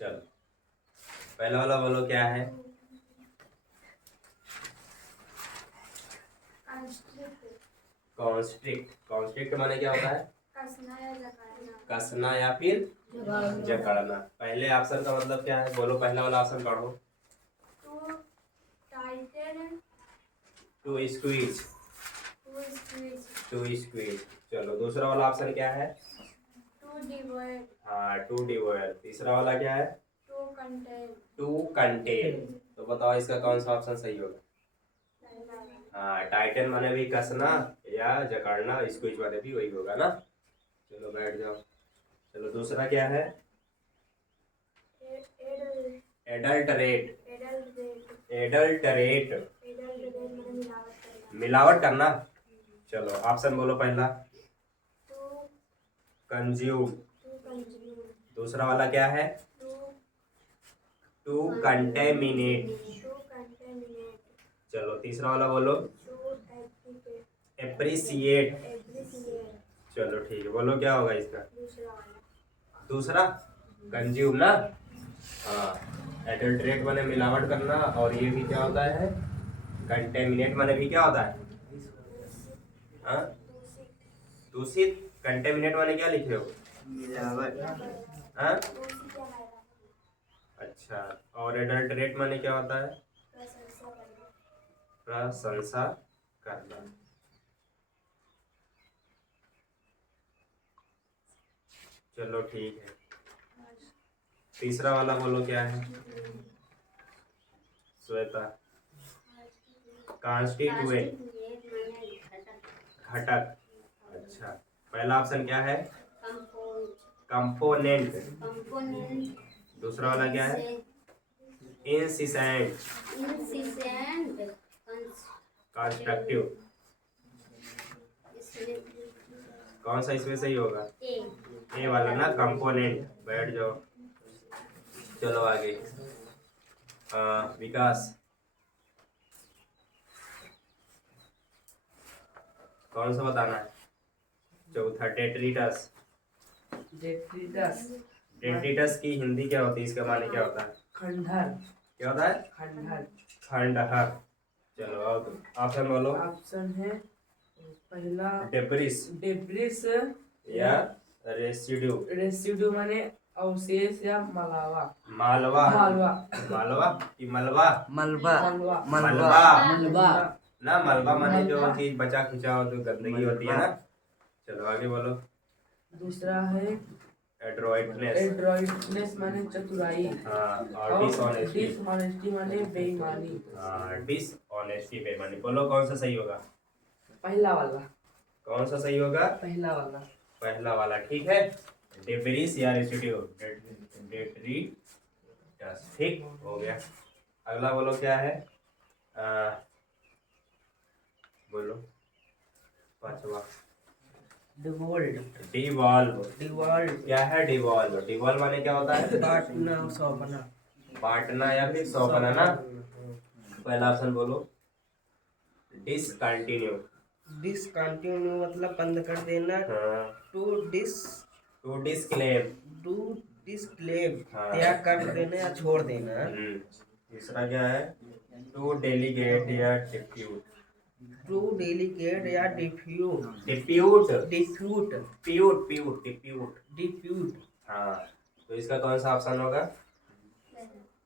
चलो पहला वाला बोलो क्या है। कॉन्स्ट्रिक्ट। कॉन्स्ट्रिक्ट माने क्या होता है? कसना या फिर जकड़ना। पहले ऑप्शन का मतलब क्या है, बोलो पहला वाला ऑप्शन पढ़ो। To squeeze. To squeeze. चलो दूसरा वाला ऑप्शन क्या है? हाँ टू डिवोयर। तीसरा वाला क्या है? To contain. तो बताओ इसका कौन सा ऑप्शन सही होगा? हाँ टाइटन माने भी कसना या जकड़ना, स्क्वीज वाले भी वही होगा ना। चलो बैठ जाओ। चलो दूसरा क्या है? एडल्टरेट। एडल्टरेट मिलावट करना। चलो ऑप्शन बोलो पहला। कंज्यूम। दूसरा वाला क्या है? To contaminate. चलो तीसरा वाला बोलो। एप्रिसिएट। चलो ठीक है, बोलो क्या होगा इसका? दूसरा कंज्यूम ना। हाँ एडल्ट्रेट माने मिलावट करना, और ये भी क्या होता है? कंटेमिनेट माने भी क्या होता है? हाँ दूषित। कंटेमिनेट माने क्या लिखे हो? मिलावट। हाँ अच्छा, और एडल्ट्रेट माने क्या होता है? प्रशंसा करना। चलो ठीक है, तीसरा वाला बोलो क्या है? श्वेता। कॉन्स्टिट्यूएंट घटक। अच्छा पहला ऑप्शन क्या है? कंपोनेंट। दूसरा वाला क्या है? इंसिसेंट। कंस्ट्रक्टिव। कौन सा इसमें सही होगा? ए वाला ना, कंपोनेंट। बैठ जाओ। चलो आगे। विकास कौन सा बताना है? चौथा डेट्रिटस। डेट्रिटस। डेट्रिटस की हिंदी क्या होती है, इसका माने क्या होता है? खंडहर। क्या होता है? खंडहर। खंडहर। चलो अब ऑप्शन बोलो। ऑप्शन है पहला डेब्रिस। डेब्रिस या रेसिड्यू। रेसिड्यू माने अवशेष या मलावा। मालवा। मालवा। मालवा कि मलबा? मलबा। मलबा। मलबा। मलबा ना मलबा माने जो चीज बचा खुचा हो, जो गंदगी होती है ना। चलो आगे बोलो। दूसरा है एड्रोइटनेस। एड्रॉइडनेस माने चतुराई। हाँ और और डिसऑनेस्टी। डिसऑनेस्टी माने बेईमानी। हाँ डिसऑनेस्टी बेईमानी। बोलो कौन सा सही होगा? पहला वाला। कौन सा सही होगा? पहला वाला। पहला वाला ठीक है। डेब्रिस या रेसिड्यू। डेट्रिटस। ठीक हो गया। अगला बोलो क्या है? बोलो पांचवा। डिवॉल्व। डिवॉल्व। डिवॉल्व क्या है डिवॉल्व? डिवॉल्व माने क्या होता है? बांटना सौंपना। बांटना या फिर सौंपना ना। पहला ऑप्शन बोलो। डिसकंटिन्यू। डिसकंटिन्यू मतलब बंद कर देना। हाँ to to disclaim. To disclaim हाँ त्याग कर देना या छोड़ देना। तीसरा क्या है? टू डेलीगेट या डिप्यूट। टू डेलीगेट या डिफ्यूट। डिप्यूट। डिफ्यूट। प्यूट प्यूट डिप्यूट। डिफ्यूट। हाँ तो इसका कौन सा ऑप्शन होगा?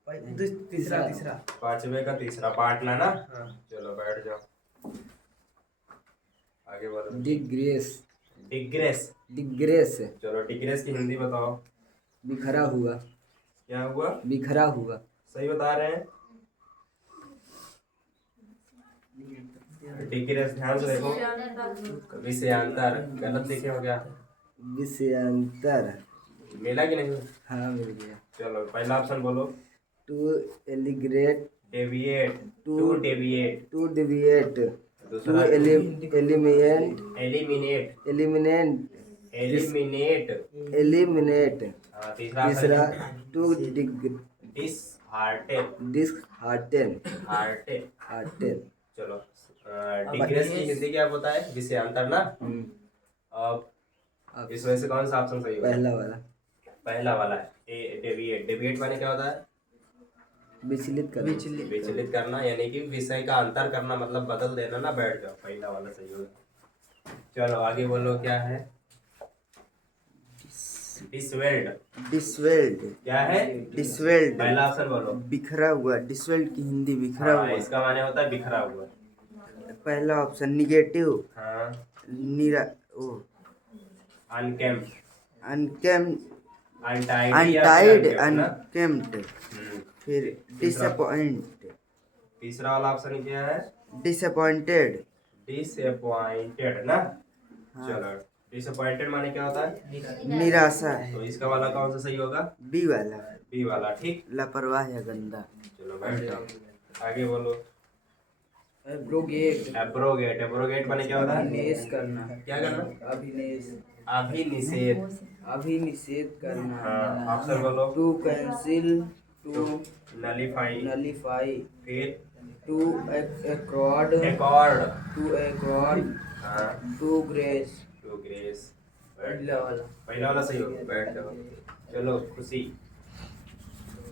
तीसरा। तीसरा पांचवे का तीसरा, बांटना ना। हाँ। चलो बैठ जाओ, आगे बोलो। डिग्रेस। डिग्रेस। डिग्रेस चलो डिग्रेस की हिंदी बताओ। बिखरा हुआ। क्या हुआ? बिखरा हुआ। सही बता रहे हैं। डिग्रेस ध्यान से देखो। विषयांतर गलत लिखे हो क्या? विषयांतर। मिला कि नहीं? हाँ मिल गया। चलो पहला ऑप्शन बोलो। To emigrate. Deviate. To deviate. To deviate. To दूसरा eliminate. Eliminate. Eliminate. Eliminate. Eliminate. तीसरा to dishearten. Dishearten. Hearten. Hearten. चलो डिग्रेस की हिंदी क्या होता है? विषयांतर ना। अब इस वजह से कौन सा ऑप्शन सही होगा? पहला वाला। पहला वाला है, ए डेविएट। डिबेट माने क्या होता है? विचलित करना। विचलित करना, यानी कि विषय का अंतर करना, मतलब बदल देना ना, बैठ जाओ, पहला वाला सही होगा। चलो आगे बोलो क्या है? डिसवेल्ड। डिसवेल्ड। क्या है? डिसवेल्ड पहला ऑप्शन बोलो। बिखरा हुआ। डिसवेल्ड की हिंदी बिखरा हाँ, हुआ। इसका माने होता है बिखरा हुआ। पहला ऑप्शन निगेटिव। हाँ। निरा ओ अनकेम्प्ड। अनकेम्ड। Untied, untied अनकेम्ड। फिर तीसरा डिसअपॉइंट। तीसरा वाला ऑप्शन क्या है? डिसअपॉइंटेड। डिसअपॉइंटेड ना। चलो, डिसअपॉइंटेड माने क्या होता है? निराशा। तो इसका वाला कौन सा सही होगा? बी वाला। बी वाला, ठीक। लापरवाह या गंदा। चलो बैठ जाओ, आगे बोलो। एब्रोगेट। एब्रोगेट। एब्रोगेट माने क्या होता है? अभिनिषेध करना। क्या करना? अभिनिषेध। अभिनिषेध करना। हाँ, ऑप्शन बोलो। To cancel. To nullify. Nullify. फिर to accord. Accord. To accord. हाँ, टू ग्रेस। To grace. पहला वाला। पहला वाला सही होगा, बैठ जाओ। चलो, खुशी।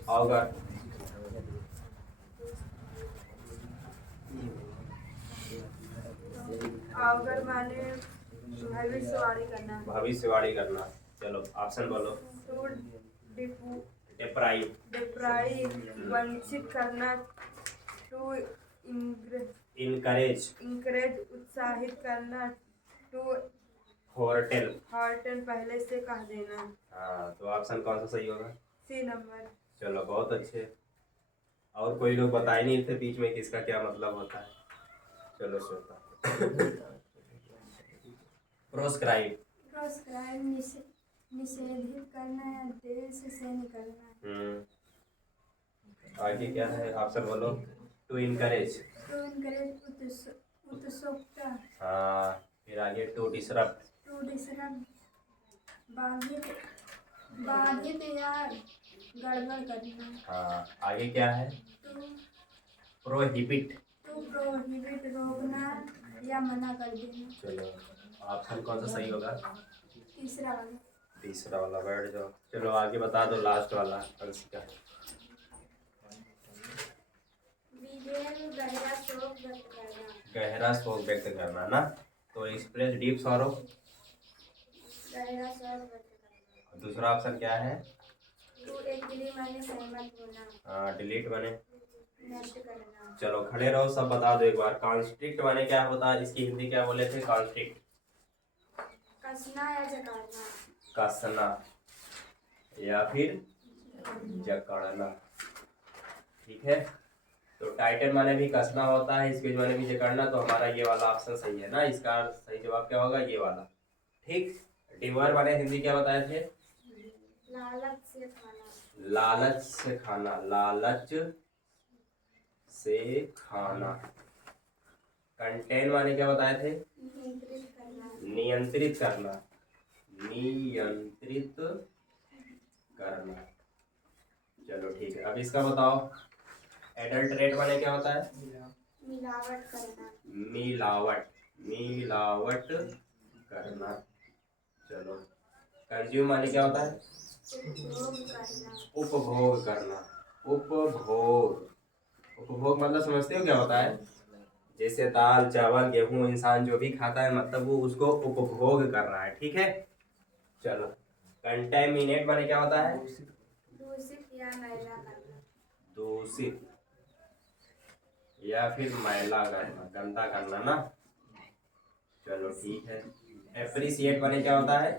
अवगत। अवगर माने भविष्यवाणी करना। भविष्यवाणी करना। चलो ऑप्शन बोलो। To depot deprive. डिप्राइव वंचित करना। To encourage. इंकरेज उत्साहित करना। टू होर्टेल। हार्टन पहले से कह देना। हाँ, तो ऑप्शन कौन सा सही होगा? C number. चलो बहुत अच्छे। और कोई लोग बता ही नहीं थे बीच में किसका क्या मतलब होता है। चलो श्रोता। प्रोस्क्राइब। प्रोस्क्राइब निषेधित करना या देश से निकलना। आगे क्या है? ऑप्शन बोलो। To encourage. टू इनकरेज उत्सुकता। हाँ, फिर आगे टू डिसरप्ट। टू डिसरप्ट बाधित या गड़बड़ करना। हाँ, आगे क्या है? To prohibit. टू प्रोहिबिट रोकना या मना कर देना। चलो ऑप्शन कौन सा सही होगा? तीसरा वाला। तीसरा वाला, बैठ जाओ। चलो आगे बता दो, लास्ट वाला अंशिका। गहरा शोक व्यक्त करना। गहरा शोक व्यक्त करना ना। तो एक्सप्रेस डीप सॉरो। गहरा शोक व्यक्त करना। दूसरा ऑप्शन क्या है? टू एग्री माने सहमत होना। डिलीट माने नष्ट करना। चलो खड़े रहो, सब बता दो एक बार। कॉन्स्ट्रिक्ट माने क्या होता है? इसकी हिंदी क्या बोले थे? कॉन्स्ट्रिक्ट। कसना या जकाना। कसना या फिर जकड़ना, ठीक है। तो टाइटन माने भी कसना होता है, स्क्वीज माने भी जकड़ना। तो हमारा ये वाला ऑप्शन सही है ना। इसका सही जवाब क्या होगा? ये वाला, ठीक। डिवर माने हिंदी क्या बताए थे? लालच से खाना। लालच से खाना। लालच से खाना। कंटेन माने क्या बताए थे? नियंत्रित करना। नियंत्रित करना। नियंत्रित करना। चलो ठीक है, अब इसका बताओ। एडल्टरेट माने क्या होता है? मिलावट करना। मिलावट। मिलावट करना। चलो, कंज्यूम माने क्या होता है? उपभोग करना। उपभोग करना। उपभोग। उपभोग मतलब समझते हो क्या होता है? जैसे दाल चावल गेहूं इंसान जो भी खाता है, मतलब वो उसको उपभोग कर रहा है, ठीक है। चलो, कंटेमिनेट माने क्या होता है? दूषित या मैला करना। दूषित या फिर मैला करना, गंदा करना ना। चलो ठीक है। एप्रिसिएट माने क्या होता है?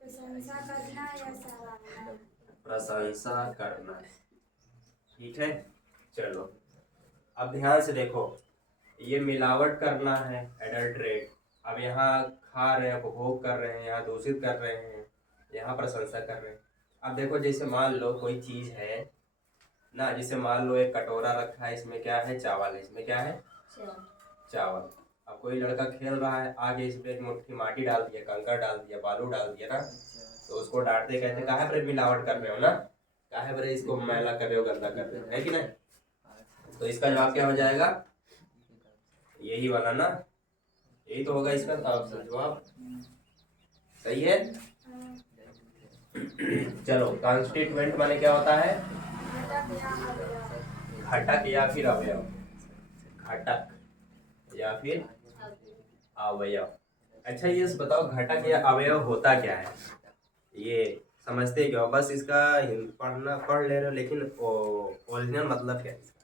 प्रशंसा करना या सराहना। प्रशंसा करना, ठीक है। चलो अब ध्यान से देखो, ये मिलावट करना है, एडल्ट्रेट। अब यहाँ खा रहे हैं, उपभोग कर रहे हैं, यहाँ दूषित कर रहे हैं, यहाँ प्रशंसा कर रहे हैं। अब देखो, जैसे मान लो कोई चीज़ है ना, जैसे मान लो एक कटोरा रखा है, इसमें क्या है? चावल है। इसमें क्या है? चावल। अब कोई लड़का खेल रहा है, आगे इसमें एक मुट्ठी माटी डाल दिया, कंकड़ डाल दिया, बालू डाल दिया ना, तो उसको डांटते कहते काहे पर मिलावट कर रहे हो ना, काहे पर इसको मैला कर रहे हो, गंदा कर रहे हो, है कि नहीं? तो इसका जवाब क्या हो जाएगा? यही वाला ना, यही तो होगा इसका जवाब। सही है। चलो, कॉन्स्टिट्यूएंट माने क्या होता है? घटक या अवयव। घटक या फिर अवयव। घटक या फिर अवयव। अच्छा, ये बताओ घटक या अवयव होता क्या है? ये समझते क्यों? बस इसका पढ़ ले रहे हो, लेकिन ओरिजिनल मतलब क्या है इसका?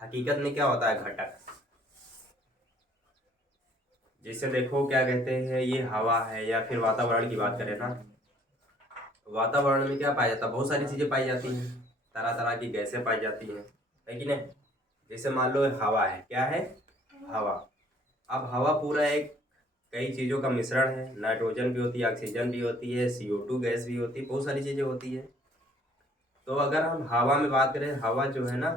हकीकत में क्या होता है घटक? जैसे देखो, क्या कहते हैं, ये हवा है या फिर वातावरण की बात करें ना, वातावरण में क्या पाया जाता है? बहुत सारी चीजें पाई जाती हैं, तरह तरह की गैसें पाई जाती हैं, है कि नहीं? जैसे मान लो हवा है, क्या है? हवा। अब हवा पूरा एक कई चीज़ों का मिश्रण है। नाइट्रोजन भी होती है, ऑक्सीजन भी होती है, CO2 गैस भी होती है, बहुत सारी चीज़ें होती है। तो अगर हम हवा में बात करें, हवा जो है ना,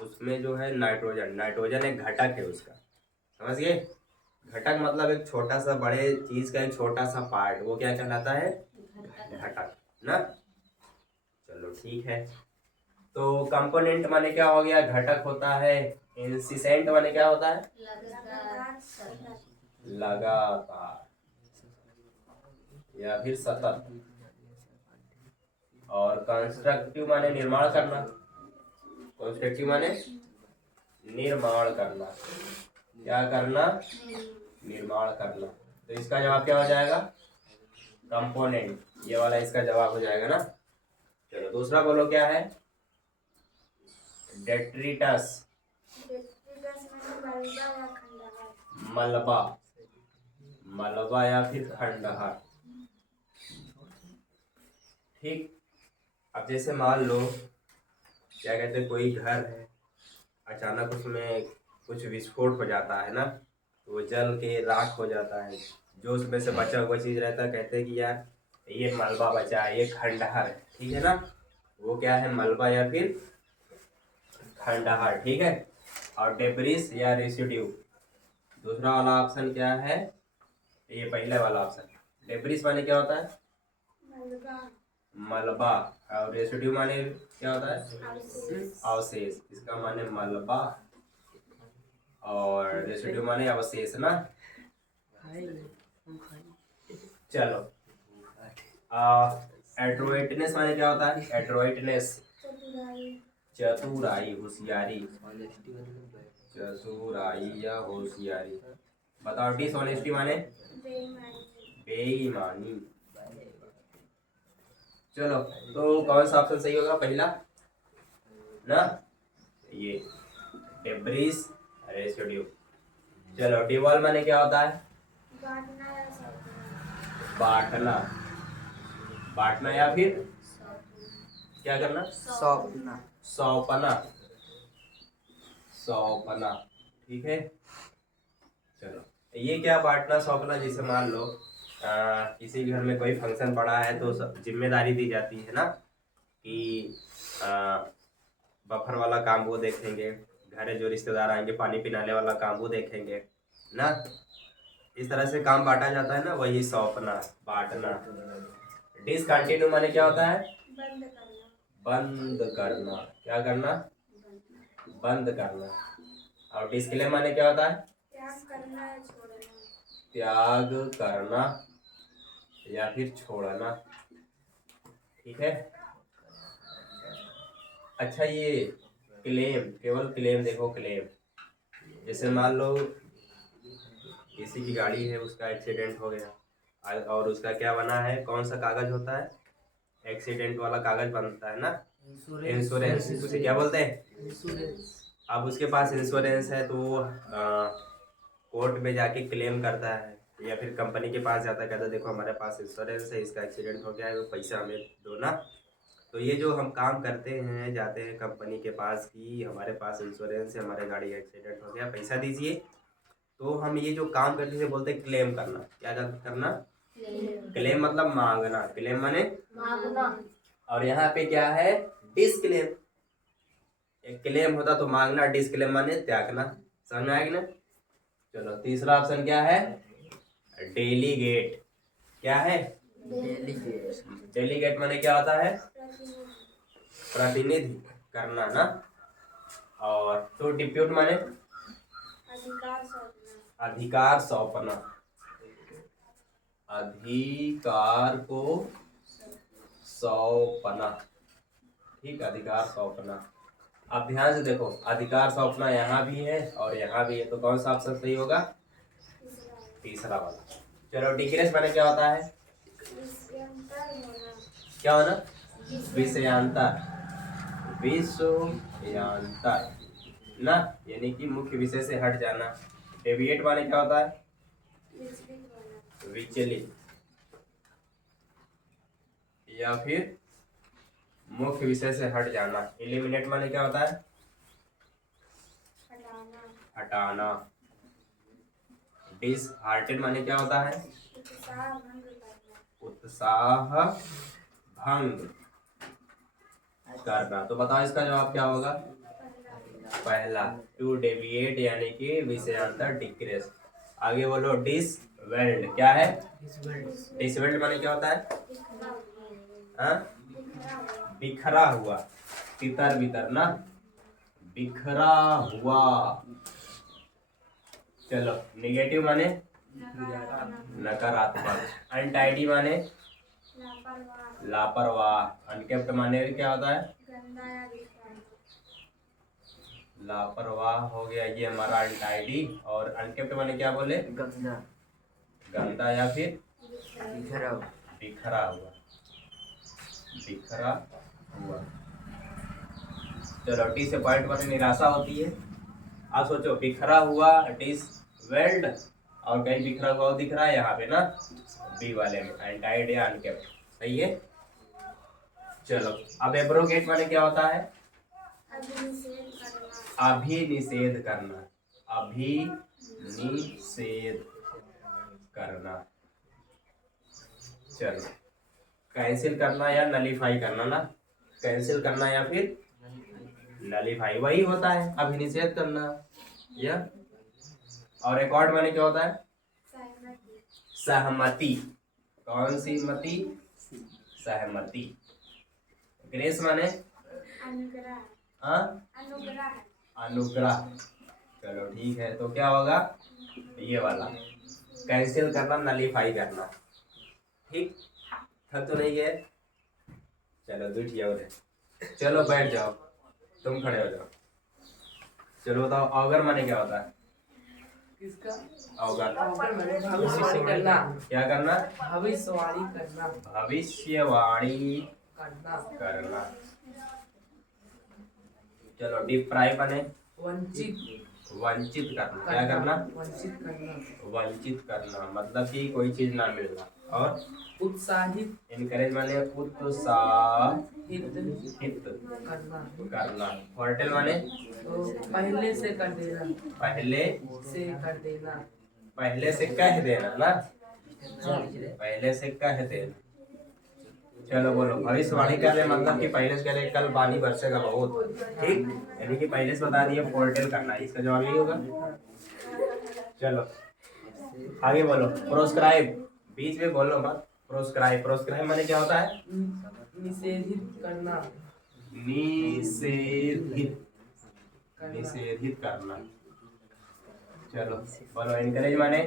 उसमें जो है नाइट्रोजन एक घटक है उसका। समझ गए? घटक मतलब एक छोटा सा, बड़े चीज़ का एक छोटा सा पार्ट, वो क्या कहलाता है? घटक ना। चलो ठीक है। तो कंपोनेंट माने क्या हो गया? घटक होता है। इंसिसेंट माने क्या होता है? लगातार सतत। लगातार या फिर सतत। और कंस्ट्रक्टिव माने निर्माण करना। कंस्ट्रक्टिव माने निर्माण करना। क्या करना? निर्माण करना। तो इसका जवाब क्या हो जाएगा? कंपोनेंट। ये वाला इसका जवाब हो जाएगा ना। चलो दूसरा बोलो, क्या है? डेट्रिटस। डेट्रिटस में मलबा या खंडहर। मलबा। मलबा या फिर खंडहर। ठीक। अब जैसे मान लो, क्या कहते हैं, कोई घर है, अचानक उसमें कुछ विस्फोट हो जाता है ना, तो वो जल के राख हो जाता है। जो उसमें से बचा हुआ चीज़ रहता है, कहते हैं कि यार ये मलबा बचा है, ये खंडहर है, ठीक है ना। वो क्या है? मलबा या फिर खंडहर, ठीक है। और डेब्रिस या रेसिड्यू, दूसरा वाला ऑप्शन क्या है? ये पहले वाला ऑप्शन। डेब्रिस माने क्या होता है? मलबा। मलबा। और रेसिड्यू माने क्या होता है? अवशेष। अवशेष। इसका माने मलबा और रेसिड्यू माने अवशेष ना। चलो, एड्रोइटनेस माने क्या होता है? एड्रोइटनेस चतुराई। चतुराई, होशियारी। चतुराई या होशियारी। बताओ, डिसऑनेस्टी माने? बेईमानी। बेईमानी। चलो, तो कौन सा ऑप्शन सही होगा? पहला ना, ये डेब्रिस रेसिड्यू। चलो, डिवॉल्व माने क्या होता है? बांटना या सौंपना। बांटना। बांटना या फिर क्या करना? सौंपना। सौंपना। सौंपना, ठीक है। चलो, ये क्या बांटना सौंपना? जैसे मान लो किसी घर में कोई फंक्शन पड़ा है, तो जिम्मेदारी दी जाती है ना कि बफर वाला काम वो देखेंगे, घर में जो रिश्तेदार आएंगे पानी पिलाने वाला काम वो देखेंगे ना। इस तरह से काम बांटा जाता है ना, वही सौंपना, बांटना। डिसकंटिन्यू माने क्या होता है? बंद करना। बंद करना। क्या करना? बंद करना। और डिस्क्लेम माने क्या होता है? त्याग करना या छोड़ना। त्याग करना या फिर छोड़ना, ठीक है। अच्छा, ये क्लेम, केवल क्लेम देखो, क्लेम। जैसे मान लो किसी की गाड़ी है, उसका एक्सीडेंट हो गया और उसका क्या बना है? कौन सा कागज होता है? एक्सीडेंट वाला कागज बनता है ना, इंश्योरेंस। उसे क्या बोलते हैं? अब उसके पास इंश्योरेंस है, तो वो कोर्ट में जाके क्लेम करता है या फिर कंपनी के पास जाता है, कहता है देखो हमारे पास इंश्योरेंस है, इसका एक्सीडेंट हो गया है, वो पैसा हमें दो ना। तो ये जो हम काम करते हैं, जाते हैं कंपनी के पास कि हमारे पास इंश्योरेंस है, हमारे गाड़ी का एक्सीडेंट हो गया, पैसा दीजिए, तो हम ये जो काम करते हैं बोलते हैं क्लेम करना। क्या करना? क्लेम मतलब मांगना। क्लेम माने मांगना। और यहाँ पे क्या है? डिस्क्लेम। एक क्लेम होता तो मांगना, डिस्क्लेम माने त्यागना। समझ में आएगी ना। चलो, तीसरा ऑप्शन क्या है? डेलीगेट। क्या है? डेलीगेट। डेलीगेट माने क्या होता है? प्रतिनिधि। प्रतिनिधि करना ना। और तो डिप्यूट माने अधिकार सौंपना। अधिकार सौंपना। अधिकार को सौंपना। ठीक, अधिकार सौंपना। अब ध्यान से देखो, अधिकार सौंपना यहाँ भी है और यहाँ भी है, तो कौन सा ऑप्शन सही होगा? तीसरा वाला। चलो, डिग्रेस माने क्या होता है? क्या होना? विषयांतर। विषयांतर ना, यानी कि मुख्य विषय से हट जाना। डेविएट माने क्या होता है? विचलित या फिर मुख्य विषय से हट जाना। एलिमिनेट माने क्या होता है? हटाना। डिसहार्टेड माने क्या होता है? उत्साह भंग करना। तो बताओ इसका जवाब क्या होगा? पहला, टू डेविएट यानी कि विषयांतर, डिक्रेस। आगे बोलो, डिसवेल्ड क्या है? डिसवेल्ड माने क्या होता है? हाँ? बिखरा हुआ, तितर बितर ना, बिखरा हुआ। चलो, निगेटिव माने नकारात्मक। अनटाइडी माने लापरवाह। अनकेप्ट माने क्या होता है? लापरवाह हो गया ये हमारा अनटाइडी। और अनकेप्ट माने क्या बोले? गंदा, गंदा या फिर बिखरा हुआ। बिखरा हुआ, बिखरा हुआ। चलो, टी से पॉइंट माने निराशा होती है। आप सोचो, बिखरा हुआ, डिसवेल्ड, और कहीं बिखरा हुआ दिख रहा है यहाँ पे ना, बी वाले में, अनटाइड या अनकेप्ट। सही है। चलो, अब एब्रोगेट माने क्या होता है? अभिनिषेध करना। अभिनिषेध करना। चलो, कैंसिल करना या नलीफाई करना ना, कैंसिल करना या फिर नलीफाई, वही होता है अभिनिषेध करना। या और रिकॉर्ड माने क्या होता है? सहमति। कौन सी मति? सहमति। ग्रेस माने अनुग्रह। चलो ठीक है, तो क्या होगा? ये वाला कैंसिल करना, नलीफाई करना। ठीक, थक तो नहीं गए? चलो बैठ जाओ रे। चलो बैठ जाओ, तुम खड़े हो जाओ। चलो बताओ, अवगर माने क्या होता है? किसका? अवगर। भविष्यवाणी करना। क्या करना? भविष्यवाणी करना। भविष्यवाणी करना। चलो, डिप्राइव माने वंचित, वंचित करना। क्या करना? वंचित करना। वंचित करना मतलब कि कोई चीज ना मिलना। और उत्साहित, इनकरेज माने उत्साहित करना। करना। फर्टाइल माने तो पहले से कर देना। पहले से कर देना। पहले से कह देना ना, पहले से कह देना। चलो बोलो, भविष्यवाणी कर रहे मतलब कि पहले से कह रहे कल पानी बरसेगा बहुत। ठीक, यानी कि पहले से बता दिए, फोरटेल करना। इसका जवाब यही होगा। चलो आगे बोलो, प्रोस्क्राइब। बीच में बोलो मत। प्रोस्क्राइब, प्रोस्क्राइब माने क्या होता है? निषेधित करना। निषेधित, निषेधित करना। चलो बोलो, इनकरेज माने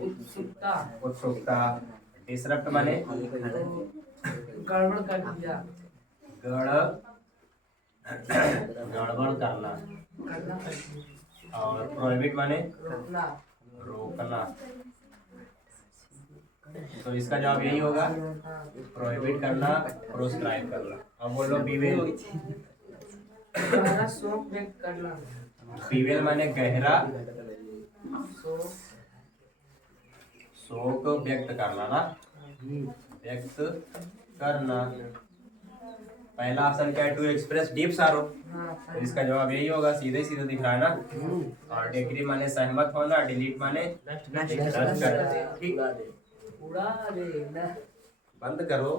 उत्सुकता। उत्सुकता। डिसरप्ट माने गड़बड़ कर दिया। गड़बड़ करना। और प्रोहिबिट माने रोकना। रोकना। तो इसका जवाब यही होगा, प्रोहिबिट करना, प्रोस्क्राइब करना। अब बोलो, बीवेल। गहरा शोक व्यक्त करना। बीवेल माने गहरा शोक व्यक्त करना ना, व्यक्त करना। पहला ऑप्शन क्या है? टू एक्सप्रेस डीप सारो। तो इसका जवाब यही होगा, सीधे सीधे दिख रहा है ना। और डिग्री माने सहमत होना, डिलीट माने रद्द कर। ठीक, उड़ा देना। बंद करो।